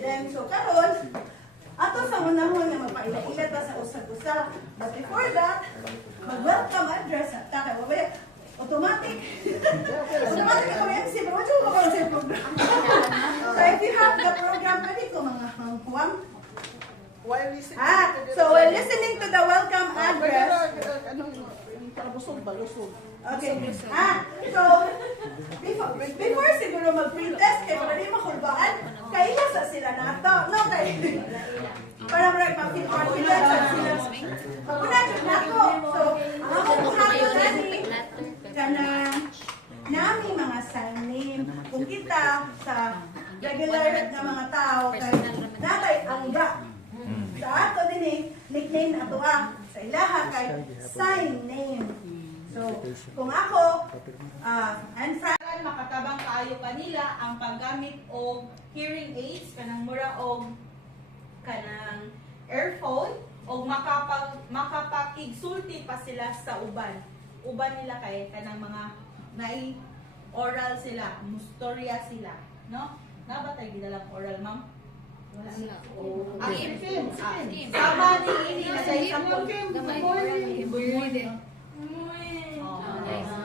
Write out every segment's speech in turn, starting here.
them. So karon ato sa unahon nga magpaila-ila ta sa usag-usa. But before that, mag-welcome address at kay babaya automatic. Automatic ako MC, pero wala ko ba sa program. So if you have the program ready ko mga huwam. So we're listening to the welcome address. Okay. So before siguro mag-pretest kay para di makulbaan, kaya sa sila nato. No kay para mag-feel confident sa sila. Paguna na ako. So ang ako buhaton ani kanang nami mga sign name. Kung kita sa regular na mga tao kay natay angga. Sa ato din nickname ato sa ilaha kay sign name. So, kung ako, and makatabang kaayo kanila ang paggamit og hearing aids, kanang mura og kanang earphone, og makapakigsulti pa sila sa uban. Uban nila kay kanang mga nai oral sila, mustorya sila, no? Nabatay gidalang oral, ma'am? Wala na. Sama ni ini na sa isang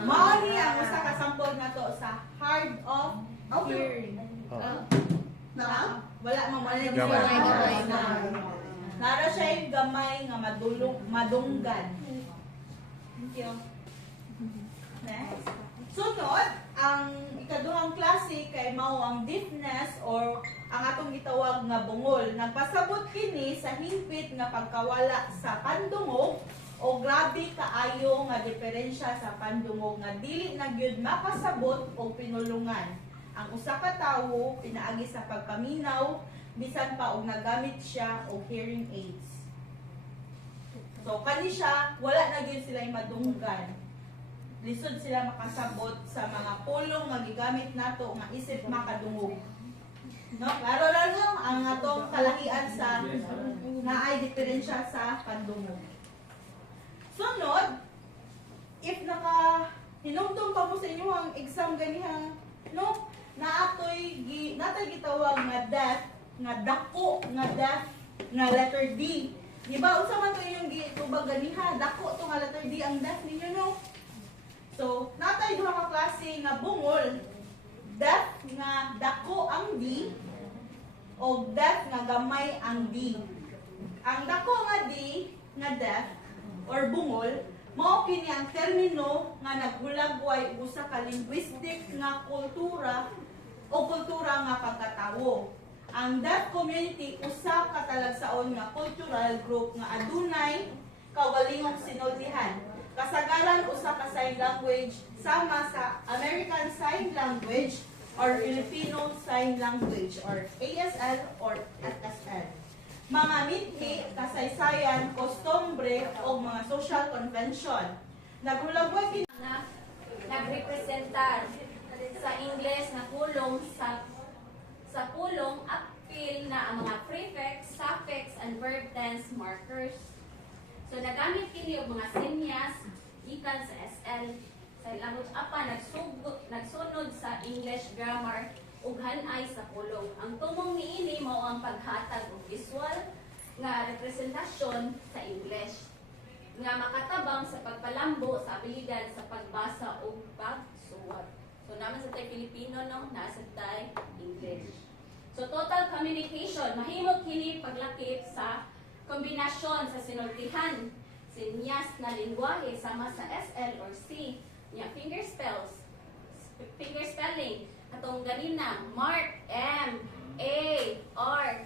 Mao ni ang usa ka sample nato sa hard of hearing. Wala mo mali. Nara siya yung gamay nga madunggan. Thank you. Next. Sunod, ang ikaduhang klase kay mao ang deafness or ang atong gitawag nga bungol. Nagpasabot kini sa hingpit nga pagkawala sa pandungog o grabe kaayo nga diferensya sa pandungog nga dili na gyud makasabot og pinulungan. Ang usa ka tawo pinaagi sa pagpaminaw bisan pa og nagamit siya og hearing aids. So kani siya wala na gyud sila madunggan. Lisod sila makasabot sa mga pulong nga gigamit nato nga isip makadungog. No, klaro lang ang atong kalahian sa naay diferensya sa pandungog. Sunod, if hinumdum pa mo sa inyo ang exam ganihang, no, natay gitawag nga death, nga dako, nga death, nga letter D. Di ba, unsa man to yung gitubag ganiha, dako to nga letter D ang death ninyo, no? So, natay duha ka klase nga bungol, death nga dako ang D, o death nga gamay ang D. Ang dako nga D, nga death, or bungol, mao kini ang termino nga naghulagway usa ka linguistic nga kultura o kultura nga pagkatawo. Ang deaf community usa ka talagsaon nga cultural group nga adunay kaugalingong sinultihan. Kasagaran usa ka sign language sama sa American Sign Language or Filipino Sign Language or ASL or FSL. Mga mithi, kasaysayan, kostumbre o mga social convention. Naghulagway na nagrepresentar sa English na pulong sa pulong appeal na ang mga prefix, suffix, and verb tense markers. So nagamit kini og mga sinyas gikan sa SL sa language apa nagsunod sa English grammar ug hanay sa pulong. Ang tumong niini mao ang paghatag og visual nga representasyon sa English nga makatabang sa pagpalambo sa abilidad sa pagbasa ug pagsuwat. So naman sa tay Filipino no, nasa tay English. So total communication mahimo kini paglakip sa kombinasyon sa sinultihan, sinyas na lingwahe sama sa SL or C, nya finger spelling atong ganina mark M A R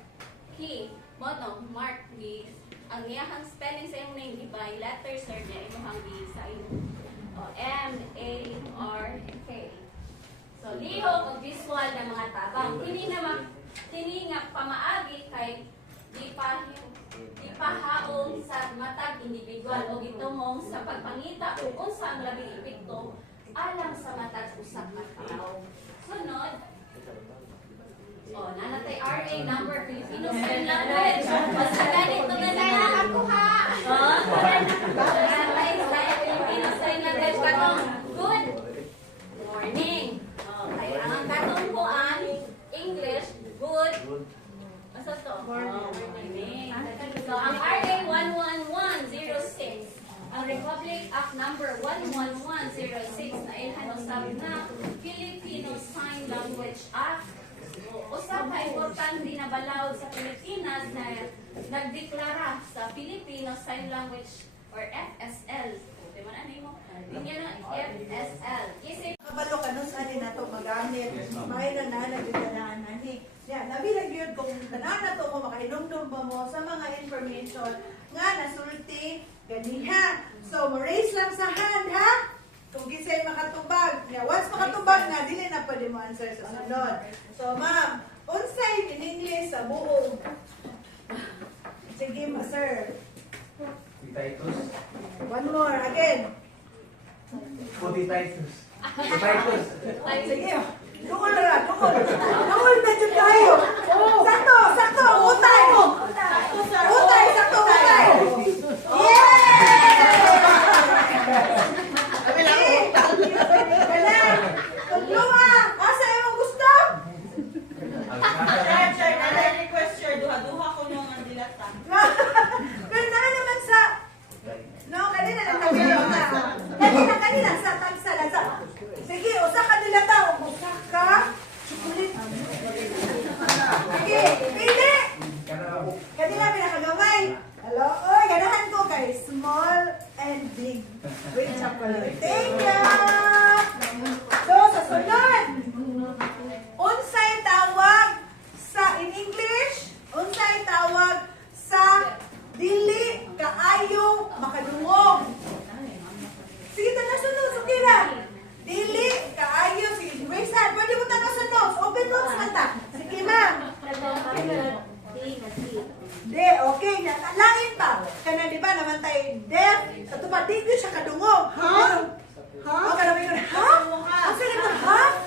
K mo no mark di ang iyahang spelling sa imong name iba letters or niya imong gi sa M A R K. So lihok og visual na mga tabang kini nga pamaagi kay di pahaong sa matag individual o gitumong sa pagpangita o unsa ang labing epekto alang sa matag usa ka tawo. Sunod, nanatay RA number Filipino Sign Language. Basta ganit mo na ako ha. Nanatay Filipino Sign Language katong good morning. Kaya ang katong po ang English good Asa to? Warning. So, ang RA 11106, ang Republic Act number 11106 na ilhanusab na Filipino Sign Language Act. Usab ka importante na balaod sa Pilipinas na nagdeklara sa Filipino Sign Language or FSL. Di ba na mo? Tingnan na FSL. Kasi Kabalo ka nun saan na ito magamit. May nananag yung ganaan na ni. Yan, nabilang yun kung ganaan na ito kung makainumdum ba mo sa mga information nga nasulti ganiha. So, raise lang sa hand, ha? Kung gisay makatubag. Yeah, once makatubag na, dili na pwede mo answer sa sunod. So, ma'am, unsay in English sa buong. Sige, ma, sir. Titus. One more, again. Titus. Titus. Sige, duol na, duol. Duol na dyan tayo. Sakto, sakto, utay. Utay, sakto, utay. Asa yung gusto? Sir, na-request sir, duha-duha ko nyo ang dilata. Pero naman sa... No, kanina lang kanina sa tagsa. Sige, usa ka nila tao. Usa ka. Chocolate. Sige, pili. Kanina pinakagamay. Hello? Oy, ganahan ko kay small and big with chocolate. Thank you! So, sa sunod. Unsay tawag sa, in English, unsay tawag sa dili kaayo makadungog. Sige, tanasunod, sukira. Dili kaayo, sige, raise hand. Pwede mo tanasunod. Open notes mata. Sige, ma'am. De, okay. Langin pa. Kana, di ba, naman tayo deaf. Sa tuba, di ko siya kadungog. Ha? Ha? O, kanami ko, ha? Ang sabi ko, ha?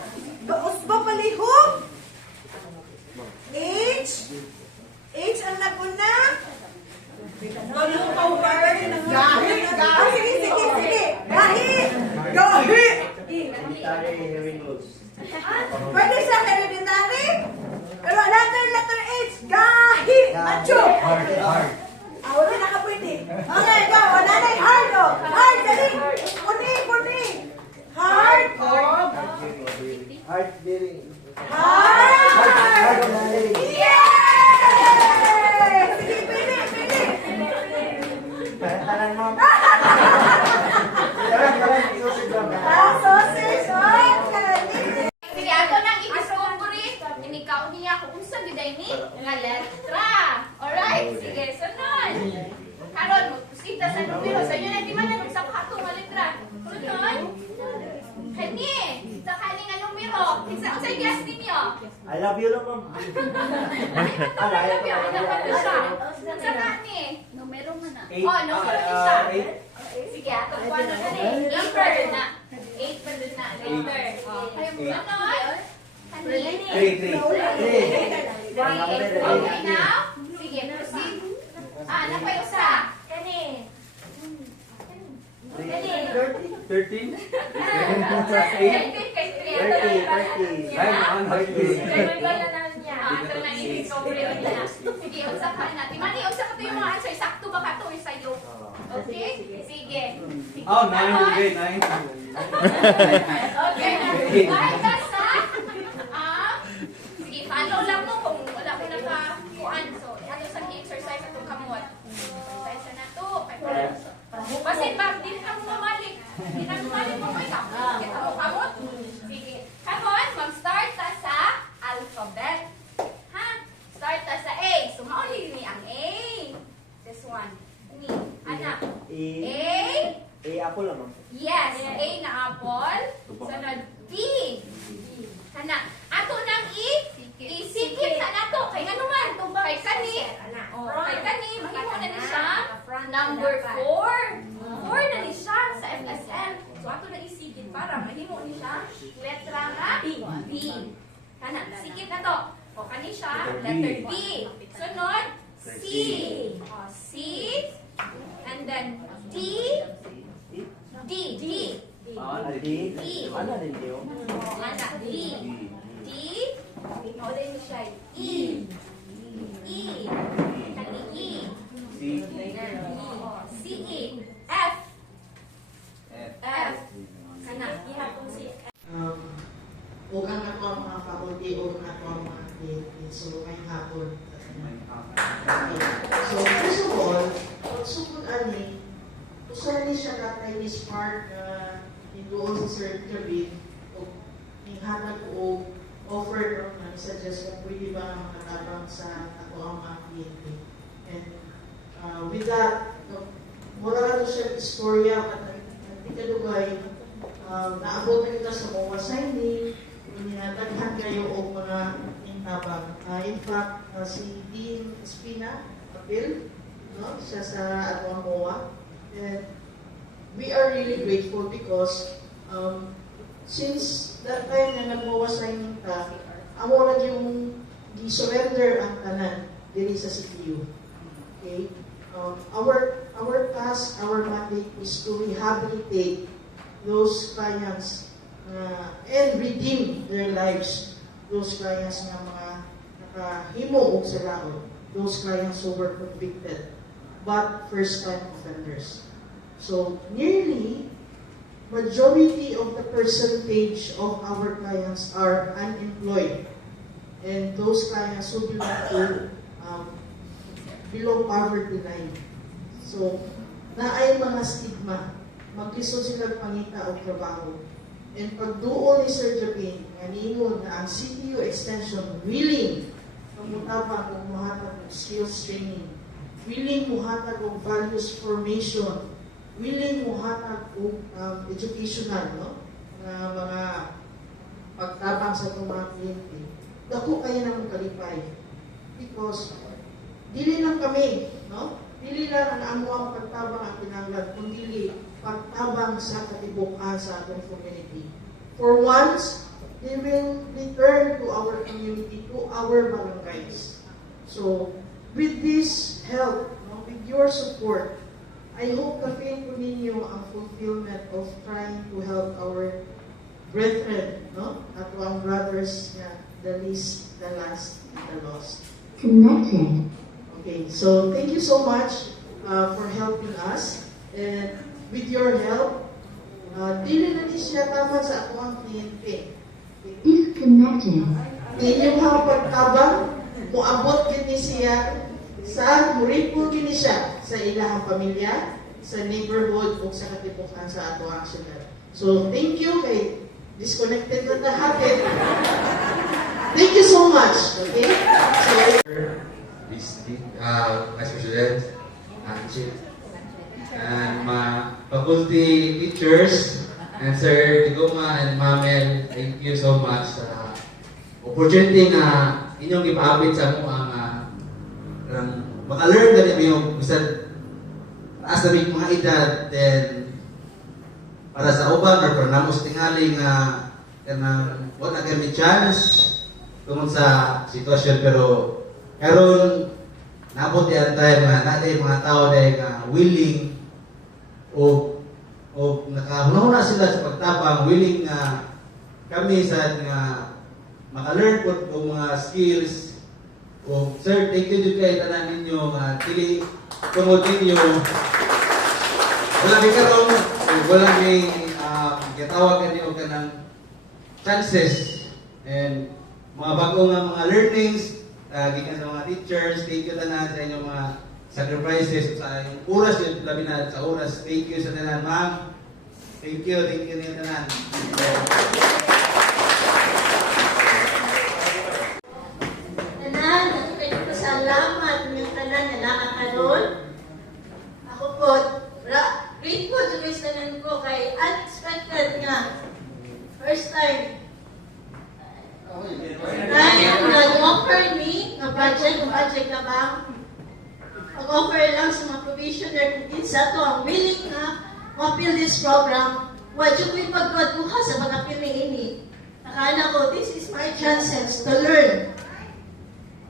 Baos ba palihog? H? H ang naguna? Gahi! Gahi! Sige! Gahi! Gahi! Pwede sa hereditary? Pero letter H. Gahi! Macho! Hard. Wala na ka pwede. Okay, go. Wala na yung hard, oh. Hard, dali. Puni. Hard. Hard feeling. Hard. Yay! Sige, pili. Tanan mo. Isusig lang. Sausage. Okay. sige, ako nang i-discovery. Inikaw niya kung unsa giday ni nga letra. Alright, sige, sunod. Karon, magkusita sa numero. Sa inyo na, di man na sa pato nga letra. Sunod. Kani, sa kani nga numero. Unsay guess ninyo? I love you lang, ma'am. Alam niyo, ano siya? Sa kani? Numero man na. Oh, numero ni siya. Sige, ako po ano na ni? Letter na. 8 pa dun na, letter. Sunod. Kani? 3. Okay now? Sige, proceed. Ano pa yung sa? Kani? 13? 30 kay 30. Ay, naman, 30. Ito na i-discover niya. Sige, unsa ka na. Timani, unsa ka to yung mga answer. Sakto ba ka to sa'yo? Okay? Sige. Oh, 9. Okay, 9. Okay. Dahil ka sa... sige, follow lang mo kung wala ko nakakuan. So, ano sa exercise itong kamot. Exercise na to. Kasi pag di ka mamalik. Di ka mamalik mo kayo. Kita mo kamot. Sige. Kamot, mag-start ta sa alphabet. Ha? Start ta sa A. So, mauli ni ang A. This one. Ni. Anak. A. Ako lang, ma'am. Yes, A na apple. Sunod, B. Kana, ato nang isikip sa nato. Kay nga naman, kay kani. Kay kani, mahimo na ni siya. Number 4. 4 na ni siya sa FSM. So, ato na isikip para mahimo ni siya. Letra nga B. Kana, sikip na to. O, kani siya, letter B. Sunod, C. O, C. And then, D. Ano din yun? Anak, D. O, din siya, E. So, first of all, pagsugod ani, usahan ni siya katay ni Spark na doon sa Sir David o inghatag ko offer na suggest kung pwede ba makatabang sa ato ang mga kliyente. And with that, wala na siya istorya at hindi kadugay, naabot na kita sa mga signing, daghan kayo o mga intabang. In fact, si Dean Espina, Bill, no? Siya sa ato ang MOA. And we are really grateful because since that time na nag-MOA signing ka, amo na yung di-surrender ang tanan diri sa CPU. Okay? Our task, our mandate is to rehabilitate those clients and redeem their lives. Those clients na mga nakahimo og sarao. Those clients who were convicted but first-time offenders. So nearly majority of the percentage of our clients are unemployed, and those clients who belong to below poverty line. So naay mga stigma, maglisod sila pangita og trabaho. And pagduol ni Sir Japin, nganingon na ang CPU extension willing mutabang og muhatag og skills training, willing muhatag og values formation, willing muhatag og educational, no? Na mga pagtabang sa itong mga kliyente. Dako kayo na mong kalipay. Because dili lang kami, no? Dili lang ang amo ang pagtabang ang pinanglan, kundi pagtabang sa katibukan sa atong community. For once, they will return to our community, to our barangays. So, with this help, no, with your support, I hope na feel ko ninyo ang fulfillment of trying to help our brethren, no? At ang brothers na the least, the last, and the lost. Connected. Okay, so thank you so much for helping us. And with your help, dili na ni siya tama sa ako ang kliyente. Disconnected. Inyong mga pagtabang, muabot gini siya sa muripol gini siya sa ilahang pamilya, sa neighborhood, o sa katipukan sa ato ang syudad. So, thank you kay disconnected na nahatin. Thank you so much. Okay? Vice President, Chief, and my faculty teachers, and Sir Digoma and Mamel, thank you so much sa opportunity na inyong ipaabit sa mo ang maka-learn ganito yung bisa taas na mga edad, then para sa uban or para namos tingali nga kanang wala kami chance tungkol sa sitwasyon, pero karon nabot yan tayo na natin mga tao dahil willing o nakahuna sila sa pagtabang, willing nga kami sa maka-learn po mga skills. O sir, thank you dito kayo tanan ninyo tili tungod ninyo wala may karoon, wala may katawag kanyo ka ng chances and mga bagong mga learnings gikan sa mga teachers. Thank you tanan sa inyong mga sacrifices sa inyong oras yun, labi na sa oras. Thank you sa tanan, ma'am. Thank you niyo tanan. Tanan, salamat ng tanan na nakakaroon. Ako po, grateful to this tanan ko kay unexpected nga. First time. Nag-offer me ng budget na ba? Mag-offer lang sa mga provisioner kung kinsa to ang willing na ma-fill this program. Wadyo ko'y pagwadbuha sa mga pili-ini. Nakala ko, this is my chances to learn.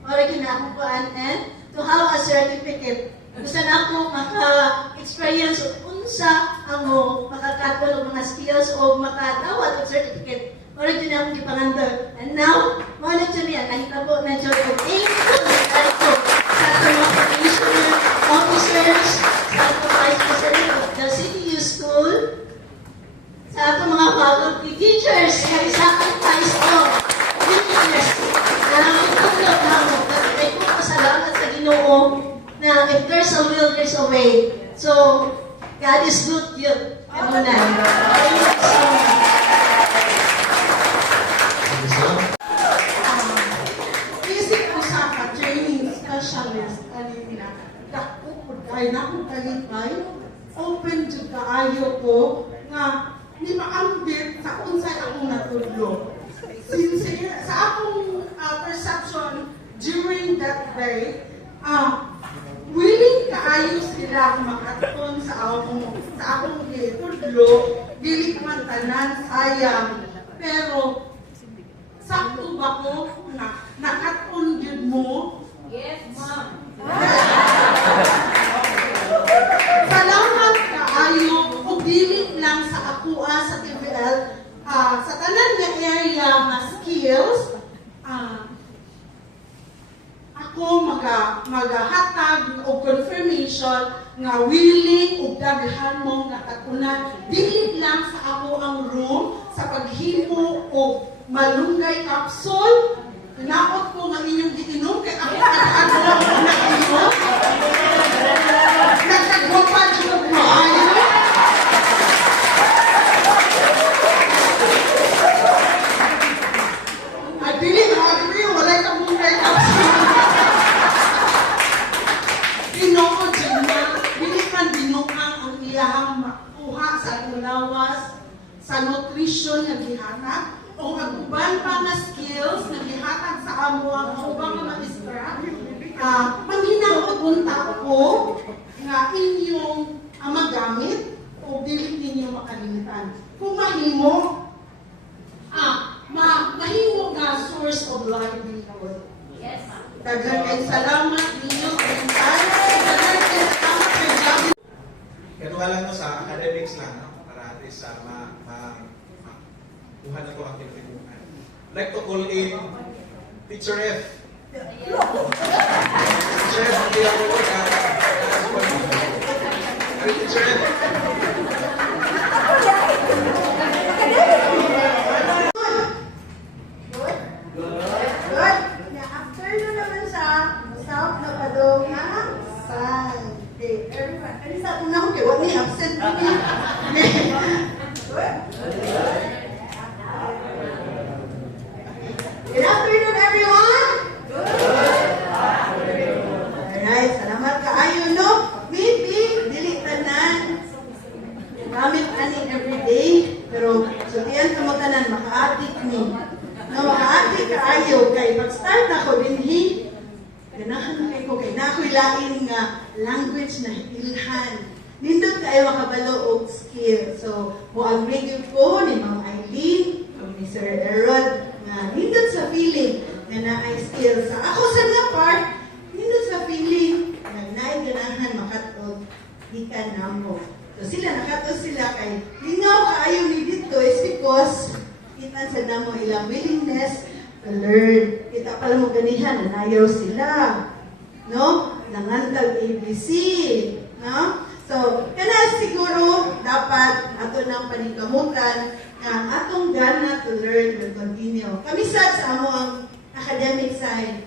Para ginako ko and to have a certificate. Gusto na ako maka-experience unsa ang makakatulog mga skills o makatawat ang certificate. Para dyan akong ipangandor. And now, mga dyan niya, nahitabo na dyan ko. Thank you sa ating mga commissioner, officers, sa ating vice president of the CTU school, sa ating mga faculty teachers, kaya sa ating vice of teachers, na ang tulog na mo. Kaya po, pasalamat sa Ginoo na if there's a will, there's a way. So, God is good yun. Ano na. Isip ko sa training specialist, kanina, dako po tayo, naku kalipay, open to kaayo ko, nga, di maambit sa unsay akong natudlo. Sincere, sa akong perception during that day, willing kaayo sila makaton sa akong gitudlo, dili man tanan sayang, pero sakto ba ko na nakaton yun mo? Yes, ma'am. Salamat kaayo ug dili lang sa akuha sa TVL, sa tanan nga area nga skills, ako magahatag og confirmation nga willing ug daghan mo nga katunan dili lang sa ako ang room sa paghimo og malunggay capsule. Naot ko nga inyong giinom kay ako kadaan na inom. Nagkagwapa dyan mo maayo. At dili na agree, walay ka munggay capsule. Ginoo dyan na, dili man dinuang ang iyahang makuha sa lawas, sa nutrition nga gihanap, o ang uban pa nga skills na gihatag sa amo ang ubang mga maestra, manghinangod unta ko nga inyong magamit o dili ninyo makalimutan. Kung mahimo, mahimo nga source of livelihood. Yes, ma'am. Daghan kay salamat ninyo kalintan. Daghan kay salamat kay job. Katuwa lang no, sa academics lang, no? Para at least kuha na ko ang pinagpinuhan. I'd like to call in Teacher F. Teacher F, hindi ako work. Teacher F. Good. After nun naman siya, south na padong na sun. Okay, everyone. Ano sa una ko kaya? Wani absent ko niya. Good. Good afternoon, everyone. Good. Alright, salamat kaayo, no? Maybe, dili tanan. Gamit ani everyday, pero sutian sa mo tanan, maka-adik ni. No, maka-adik kaayo, kay pag-start ako dinhi, ganahan kay ko, kay na ako'y lain nga language na ilhan. Nindot kayo makabalo og skill. So, mo-agree yun ko ni Ma'am Eileen, ni Sir Errol, na nindot sa feeling na na-ay skill. Sa ako sa nga part, nindot sa feeling na na-ay ganahan makatog ikan namo. So sila, nakato sila kay lingaw kaayo ni dito is because kita sa namo ilang willingness to learn. Kita pala mo ganihan na nayaw sila. No? Nangantag ABC. No? So, kana siguro dapat ato nang paningkamutan na atong gana to learn will continue. Kami sa amo ang academic side,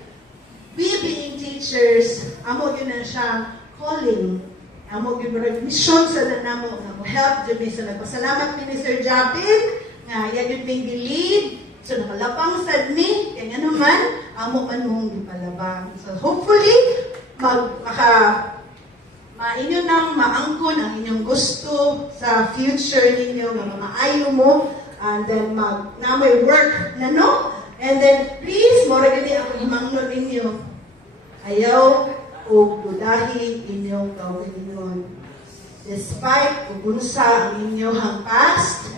we being teachers, amo yun na siyang calling. Amo yun na mission sa nanamo na mo help dyan sa nagpasalamat ni Sir Japin nga yan yun may lead. So, nakalapang sad ni, kaya naman, amo man mong gipalabang. So, hopefully, mainyo nang maangkon ang inyong gusto sa future ninyo, nga maayo mo, and then namoy work na no? And then, please, mora gani ako himangnon ninyo. Ayaw o dulahi inyong kaugalingon. Despite kung unsa ang inyong past,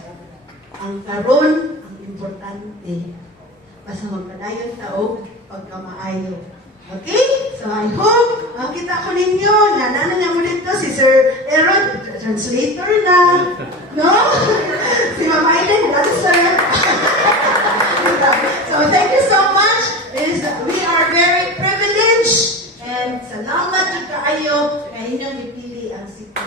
ang karon ang importante. Basta magpadayon taog pagkamaayo. Okay? So I hope makita ko ninyo na niya mo dito si Sir Aaron, translator na. No? Si Mama Aileen, dancer. So thank you so much. We are very privileged and salamat kaayo na inyong ipili ang city.